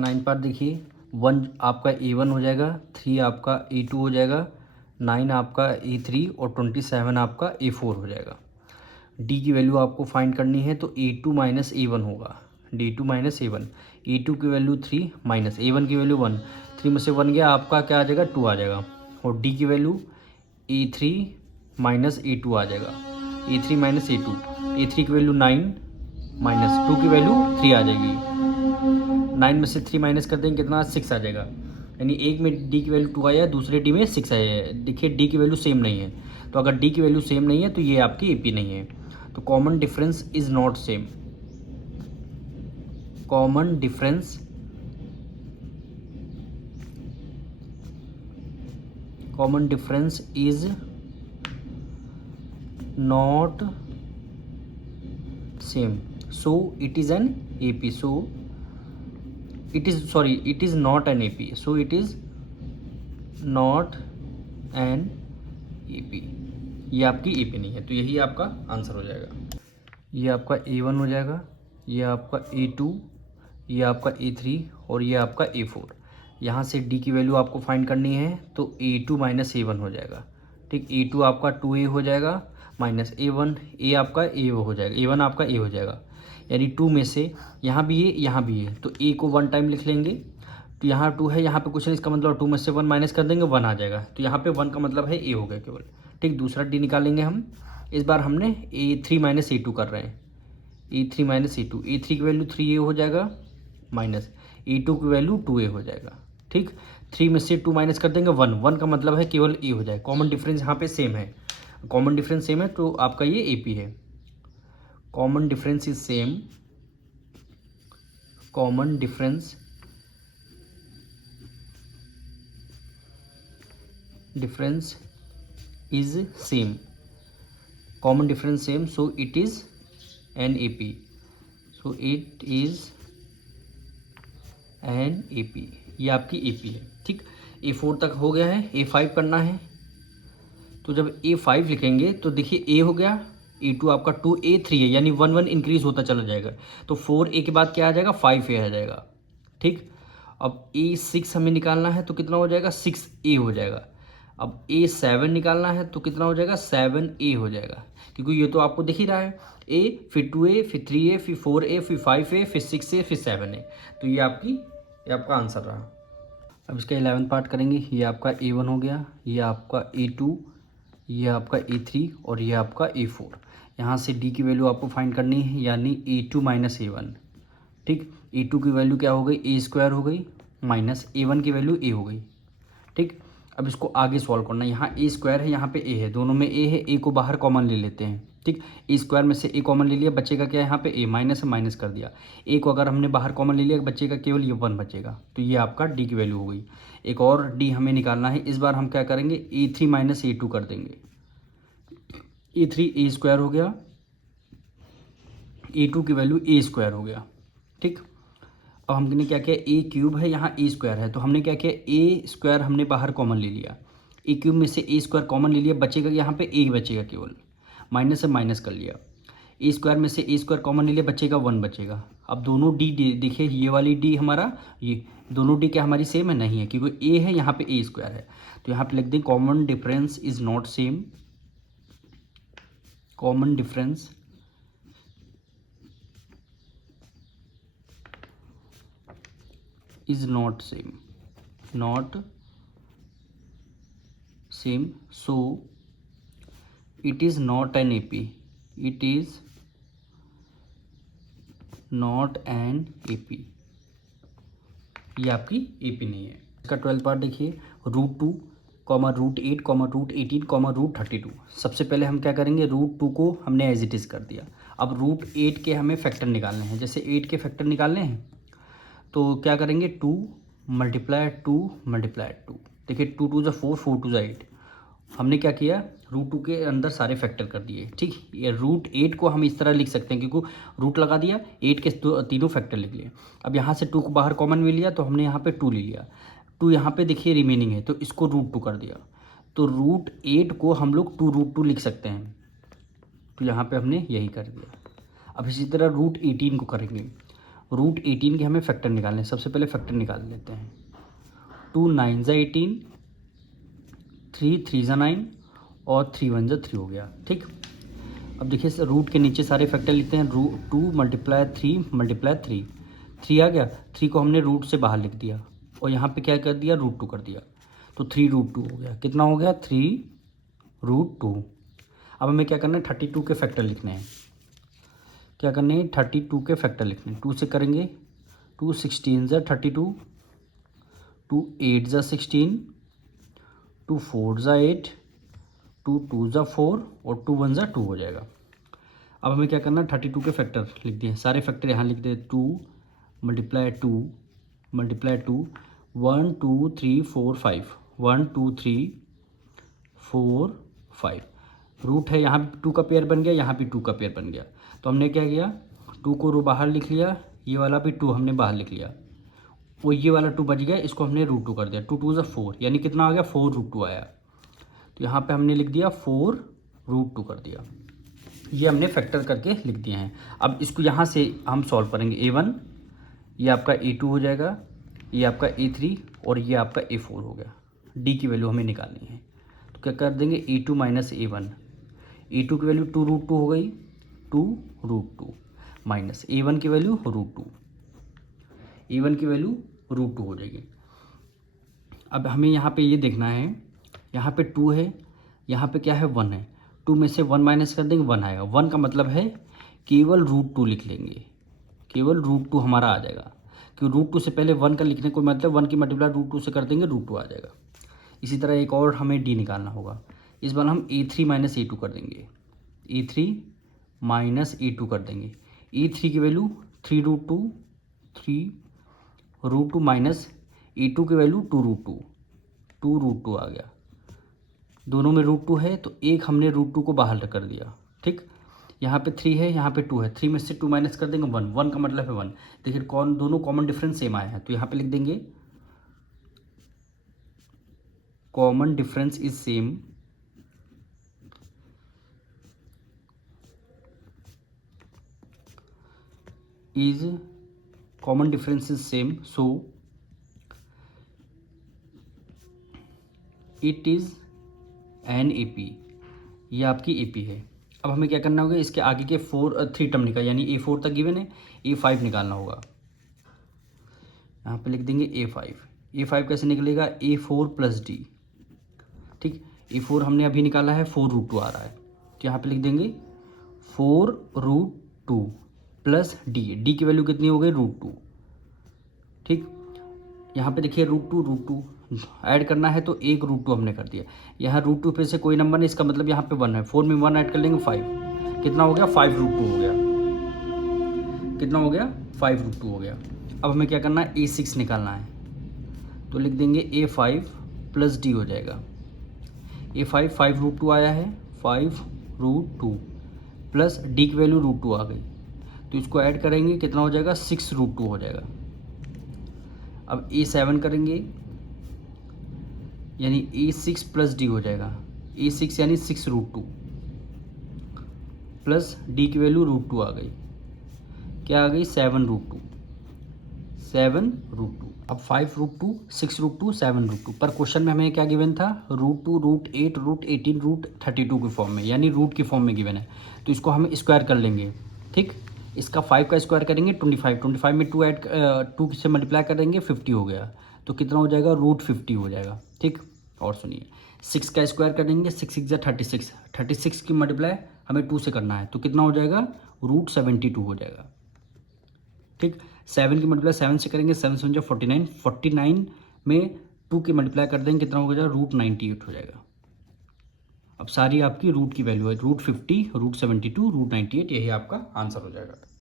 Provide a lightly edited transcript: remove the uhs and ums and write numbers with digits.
9 part देखिए, 1 आपका A1 हो जाएगा, 3 आपका A2 हो जाएगा, 9 आपका A3 और 27 आपका A4 हो जाएगा। डी की वैल्यू आपको फाइंड करनी है तो A2 माइनस A1 होगा, D2 माइनस A1। A2 की वैल्यू 3 माइनस A1 की वैल्यू 1, 3 में से 1 गया, आपका क्या आ जाएगा 2 आ जाएगा। और डी की वैल्यू A3 माइनस A2 आ जाएगा, A3 माइनस A2, A3 की वैल्यू 9 माइनस 2 की वैल्यू 3 आ जाएगी। 9 में से 3 माइनस कर देंगे कितना 6 आ जाएगा। यानी एक में डी की वैल्यू 2 आया है, दूसरे डी में 6 आया है। देखिए डी की वैल्यू सेम नहीं है, तो अगर डी की वैल्यू सेम नहीं है तो ये आपकी AP नहीं है। तो common difference is not same, common difference is not same, so it is an AP, so it is not an AP, so it is not an AP। ये आपकी AP नहीं है, तो यही आपका आंसर हो जाएगा। ये आपका A1 हो जाएगा, ये आपका A2, ये आपका A3 और ये आपका A4। यहाँ से D की वैल्यू आपको फाइंड करनी है तो A2 माइनस A1 हो जाएगा। ठीक, A2 आपका 2A हो जाएगा माइनस A1, A आपका A हो जाएगा, A1 आपका A हो जाएगा। यानी 2 में से यहाँ भी है यहाँ भी है, तो A को 1 टाइम लिख लेंगे। तो यहाँ 2 है, यहाँ पे कुछ नहीं, इसका मतलब 2 में से 1 माइनस कर देंगे 1 आ जाएगा। तो यहाँ पे 1 का मतलब है A हो गया केवल। ठीक, दूसरा D निकालेंगे हम। इस बार हमने A3 माइनस A2 कर रहे हैं, A3 माइनस A2, A3 की वैल्यू 3A हो जाएगा माइनस A2 की वैल्यू 2A हो जाएगा। ठीक, 3 में से 2 माइनस कर देंगे 1, 1 का मतलब है केवल A हो जाए। कॉमन डिफरेंस यहाँ पे सेम है, कॉमन डिफरेंस सेम है तो आपका ये AP है। Common difference is same, common difference is same, common difference same, so it is an AP, so it is an AP। ये आपकी AP है। ठीक, A4 तक हो गया है, A5 करना है। तो जब A5 लिखेंगे तो देखिए A हो गया, A2 आपका 2A3 है, यानी 1 1 इंक्रीज होता चला जाएगा। तो 4A के बाद क्या आ जाएगा 5A आ जाएगा। ठीक, अब A6 हमें निकालना है तो कितना हो जाएगा 6A हो जाएगा। अब A7 निकालना है तो कितना हो जाएगा 7A हो जाएगा, क्योंकि ये तो आपको दिख ही रहा है A, फिर 2A, फिर 3A, फिर 4A, फिर 5A, फिर 6A, फिर 7A। तो ये आपका आंसर रहा। अब इसका 11 पार्ट करेंगे। ये आपका A1 हो गया, ये आपका A2, ये आपका A3 और ये आपका A4। यहाँ से D की वैल्यू आपको फाइंड करनी है, यानी A2 माइनस A1। ठीक, A2 की वैल्यू क्या हो गई A² हो गई, माइनस A1 की वैल्यू A हो गई। ठीक, अब इसको आगे सॉल्व करना है। यहाँ A² है, यहाँ पे A है, दोनों में A है, A को बाहर कॉमन ले लेते हैं। ठीक, A² में से A कॉमन ले लिया, बचेगा क्या यहाँ पे A, माइनस है माइनस कर दिया। A को अगर हमने बाहर कॉमन ले लिया, बचेगा केवल ये 1 बचेगा। तो ये आपका D की वैल्यू हो गई। एक और D हमें निकालना है। इस बार हम क्या करेंगे A3 माइनस A2 कर देंगे। A3 A² हो गया, A2 की वैल्यू A² हो गया। ठीक, अब हमने क्या किया A³ है, यहाँ A² है, तो हमने क्या किया A² हमने बाहर कॉमन ले लिया। A³ में से A² कॉमन ले लिया, बचेगा यहाँ पे A बचेगा केवल, माइनस से माइनस कर लिया। A² में से A² कॉमन ले लिया, बचेगा 1 बचेगा। अब दोनों D देखिए, ये वाली D हमारा, ये दोनों D क्या हमारी सेम है नहीं है, क्योंकि A है यहाँ पे A² है। तो यहाँ पे लिख दें common difference is not same, common difference is not same, so it is not an AP, it is not an AP। ये आपकी AP नहीं है। इसका 12 पार्ट देखिए, √2, √8, √18, √32। सबसे पहले हम क्या करेंगे, √2 को हमने एज इट इज़ कर दिया। अब √8 के हमें फैक्टर निकालने हैं। जैसे 8 के फैक्टर निकालने हैं तो क्या करेंगे 2 मल्टीप्लाई 2 मल्टीप्लाई 2। देखिए 2 2 ज़ा 4, 4 2 ज़ा 8। हमने क्या किया √2 के अंदर सारे फैक्टर कर दिए। ठीक, ये √8 को हम इस तरह लिख सकते हैं, क्योंकि रूट लगा दिया, 8 के तीनों फैक्टर लिख लिए। अब यहाँ से 2 को बाहर कॉमन में लिया, तो हमने यहाँ पे 2 ले लिया। 2 यहाँ पे देखिए रिमेनिंग है, तो इसको √2 कर दिया। तो √8 को हम लोग 2√2 लिख सकते हैं, तो यहाँ पे हमने यही कर दिया। अब इसी तरह √18 को करेंगे। रूट 18 के हमें फैक्टर निकालने हैं। सबसे पहले फैक्टर निकाल लेते हैं। 2 9 ज़ा 18, 3 3 ज़ा 9 और 3 1 ज़ा 3 हो गया। ठीक, अब देखिए रूट के नीचे सारे फैक्टर लिखते हैं। 2 मल्टीप्लाई 3 मल्टीप्लाई 3 आ गया। 3 को हमने रूट से बाहर लिख दिया और यहाँ पे क्या कर दिया, रूट 2 कर दिया, तो 3 रूट 2 हो गया। कितना हो गया, 3 रूट 2। अब हमें क्या करना है, 32 के फैक्टर लिखने हैं। क्या करने हैं, 32 के फैक्टर लिखने हैं। 2 से करेंगे, 2 16 ज़ा 32, 2 8 ज़ा 16, 2 4 ज़ा 8, 2 2 ज़ा 4 और 2 1 ज़ा 2 हो जाएगा। अब हमें क्या करना है, 32 के फैक्टर लिख दिए, सारे फैक्टर यहाँ लिख दिए। 2 मल्टीप्लाई 2 मल्टीप्लाई 2, 1 2 3 4 5, 1 2 3 4 5। रूट है, यहाँ भी 2 का पेयर बन गया, यहाँ भी 2 का पेयर बन गया। तो हमने क्या किया, 2 को रो बाहर लिख लिया, ये वाला भी 2 हमने बाहर लिख लिया, वो ये वाला 2 बच गया, इसको हमने रूट 2 कर दिया। 2 2 ज़ा 4, यानी कितना आ गया, 4 रूट 2 आया। तो यहाँ पे हमने लिख दिया 4 रूट 2 कर दिया। ये हमने फैक्टर करके लिख दिए हैं। अब इसको यहाँ से हम सॉल्व करेंगे। A1 ये आपका A2 हो जाएगा, ये आपका A3 और ये आपका A4 हो गया। D की वैल्यू हमें निकालनी है, तो क्या कर देंगे, A2 माइनस A1। A2 की वैल्यू 2 रूट 2 हो गई, 2 रूट 2 माइनस A1 की वैल्यू रूट 2, A1 की वैल्यू रूट 2 हो जाएगी। अब हमें यहाँ पे ये देखना है, यहाँ पे 2 है, यहाँ पे क्या है, 1 है। 2 में से 1 माइनस कर देंगे, 1 आएगा। 1 का मतलब है केवल रूट 2 लिख लेंगे, केवल रूट 2 हमारा आ जाएगा, क्योंकि रूट 2 से पहले 1 का लिखने को मतलब 1 की मल्टीप्लाई रूट 2 से कर देंगे, रूट 2 आ जाएगा। इसी तरह एक और हमें D निकालना होगा। इस बार हम A3 माइनस A2 कर देंगे, A3 माइनस A2 कर देंगे। A3 की value 3 root 2, 3 root 2 minus A2 की वैल्यू 2 रूट 2, 2 रूट 2 आ गया। दोनों में रूट 2 है, तो एक हमने रूट 2 को बाहर कर दिया। ठीक, यहाँ पे 3 है, यहाँ पे 2 है, 3 में से 2 माइनस कर देंगे, 1, 1 का मतलब है 1। देखिए दोनों कॉमन डिफरेंस सेम आए हैं, तो यहाँ पे लिख देंगे common difference is same, is common difference is same, so it is an AP। ये आपकी AP है। अब हमें क्या करना होगा, इसके आगे के 3 टर्म निकाल, यानी A4 तक गिवन है, A5 निकालना होगा। यहाँ पे लिख देंगे A5। A5 कैसे निकलेगा, A4 प्लस D। ठीक, A4 हमने अभी निकाला है, 4 रूट 2 आ रहा है, तो यहाँ पे लिख देंगे 4 रूट 2 प्लस D की वैल्यू कितनी हो गई, रूट 2। ठीक, यहाँ पे देखिए रूट 2 ऐड करना है, तो एक रूट 2 हमने कर दिया। यहाँ रूट 2 पे से कोई नंबर नहीं, इसका मतलब यहाँ पे 1 है। 4 में 1 ऐड कर लेंगे, 5। कितना हो गया, 5 रूट 2 हो गया। कितना हो गया, 5 रूट 2 हो गया। अब हमें क्या करना है, A6 निकालना है, तो लिख देंगे A5 प्लस D हो जाएगा। A5 5 रूट 2 आया है, 5 रूट 2 प्लस D की वैल्यू रूट 2 आ गई, तो इसको ऐड करेंगे, कितना हो जाएगा, 6 रूट 2 हो जाएगा। अब A7 करेंगे, यानी A6 प्लस D हो जाएगा। A6 यानी 6 रूट 2 प्लस D की वैल्यू रूट 2 आ गई, क्या आ गई, 7 रूट 2, 7 रूट 2। अब 5 रूट 2, 6 रूट 2, 7 रूट 2। पर क्वेश्चन में हमें क्या गिवन था, रूट 2 रूट 8 रूट 18 रूट 32 के फॉर्म में, यानी रूट की फॉर्म में गिवन है, तो इसको हम स्क्वायर कर लेंगे। ठीक, इसका 5 का स्क्वायर करेंगे 25, 25 में 2 से मल्टीप्लाई करेंगे, 50 हो गया, तो कितना हो जाएगा, रूट 50 हो जाएगा। ठीक, और सुनिए 6 का स्क्वायर करेंगे, 6 6 36, 36 की मल्टीप्लाई हमें 2 से करना है, तो कितना हो जाएगा, रूट 72 हो जाएगा। ठीक, 7 की मल्टीप्लाई 7 से करेंगे, 7 7 जो 49, 49 में 2 की मल्टीप्लाई कर देंगे, कितना हो जाएगा, रूट 98 हो जाएगा। अब सारी आपकी रूट की वैल्यू है, रूट 50, रूट 72, रूट 98, यही आपका आंसर हो जाएगा।